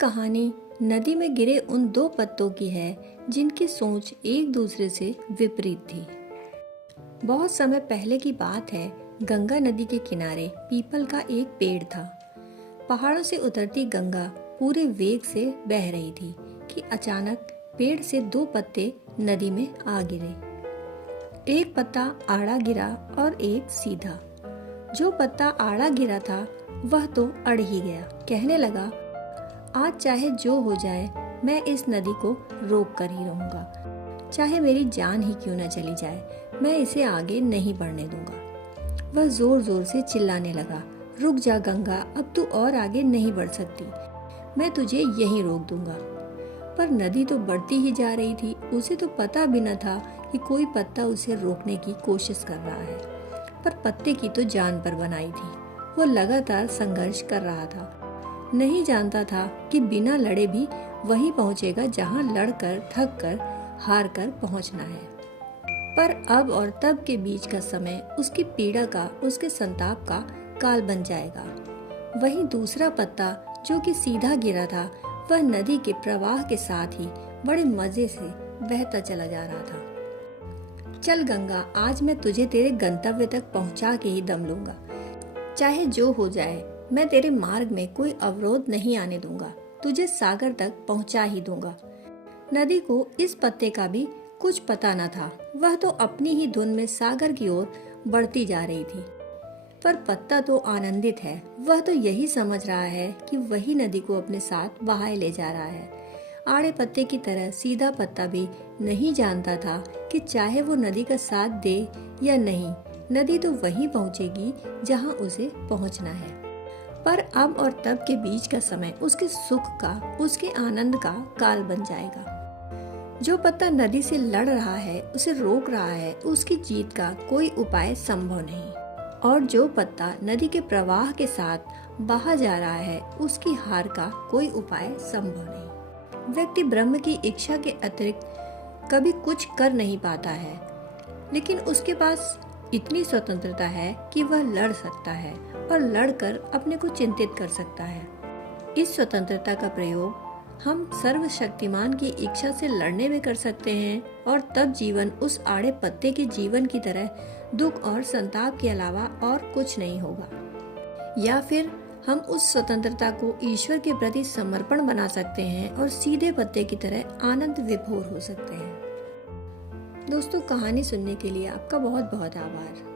कहानी नदी में गिरे उन दो पत्तों की है जिनकी सोच एक दूसरे से विपरीत थी। बहुत समय पहले की बात है। गंगा नदी के किनारे पीपल का एक पेड़ था। पहाड़ों से उतरती गंगा पूरे वेग से बह रही थी कि अचानक पेड़ से दो पत्ते नदी में आ गिरे। एक पत्ता आड़ा गिरा और एक सीधा। जो पत्ता आड़ा गिरा था वह तो अड़ ही गया। कहने लगा, आज चाहे जो हो जाए मैं इस नदी को रोक कर ही रहूंगा। चाहे मेरी जान ही क्यों न चली जाए, मैं इसे आगे नहीं बढ़ने दूंगा। वह जोर जोर से चिल्लाने लगा, रुक जा गंगा, अब तू और आगे नहीं बढ़ सकती। मैं तुझे यहीं रोक दूंगा। पर नदी तो बढ़ती ही जा रही थी। उसे तो पता भी न था कि कोई पत्ता उसे रोकने की कोशिश कर रहा है। पर पत्ते की तो जान पर बनाई थी। वो लगातार संघर्ष कर रहा था। नहीं जानता था कि बिना लड़े भी वहीं पहुंचेगा जहां लड़कर, थक कर, हार कर पहुंचना है। पर अब और तब के बीच का समय उसकी पीड़ा का, उसके संताप का काल बन जाएगा। वहीं दूसरा पत्ता जो कि सीधा गिरा था, वह नदी के प्रवाह के साथ ही बड़े मजे से बहता चला जा रहा था। चल गंगा, आज मैं तुझे तेरे गंतव्य तक पहुंचा के ही दम लूंगा। चाहे जो हो जाए, मैं तेरे मार्ग में कोई अवरोध नहीं आने दूंगा। तुझे सागर तक पहुंचा ही दूंगा। नदी को इस पत्ते का भी कुछ पता न था। वह तो अपनी ही धुन में सागर की ओर बढ़ती जा रही थी। पर पत्ता तो आनंदित है। वह तो यही समझ रहा है कि वही नदी को अपने साथ बहाए ले जा रहा है। आड़े पत्ते की तरह सीधा पत्ता भी नहीं जानता था कि चाहे वो नदी का साथ दे या नहीं, नदी तो वहीं पहुंचेगी जहां उसे पहुंचना है। पर अब और तब के बीच का समय उसके सुख का, उसके आनंद का काल बन जाएगा। जो पत्ता नदी से लड़ रहा है, उसे रोक रहा है, उसकी जीत का कोई उपाय संभव नहीं। और जो पत्ता नदी के प्रवाह के साथ बहा जा रहा है, उसकी हार का कोई उपाय संभव नहीं। व्यक्ति ब्रह्म की इच्छा के अतिरिक्त कभी कुछ कर नहीं पाता है, लेकिन उसके पास इतनी स्वतंत्रता है कि वह लड़ सकता है और लड़कर अपने को चिंतित कर सकता है। इस स्वतंत्रता का प्रयोग हम सर्वशक्तिमान की इच्छा से लड़ने में कर सकते हैं और तब जीवन उस आड़े पत्ते के जीवन की तरह दुख और संताप के अलावा और कुछ नहीं होगा। या फिर हम उस स्वतंत्रता को ईश्वर के प्रति समर्पण बना सकते हैं और सीधे पत्ते की तरह आनंद विभोर हो सकते हैं। दोस्तों, कहानी सुनने के लिए आपका बहुत बहुत आभार।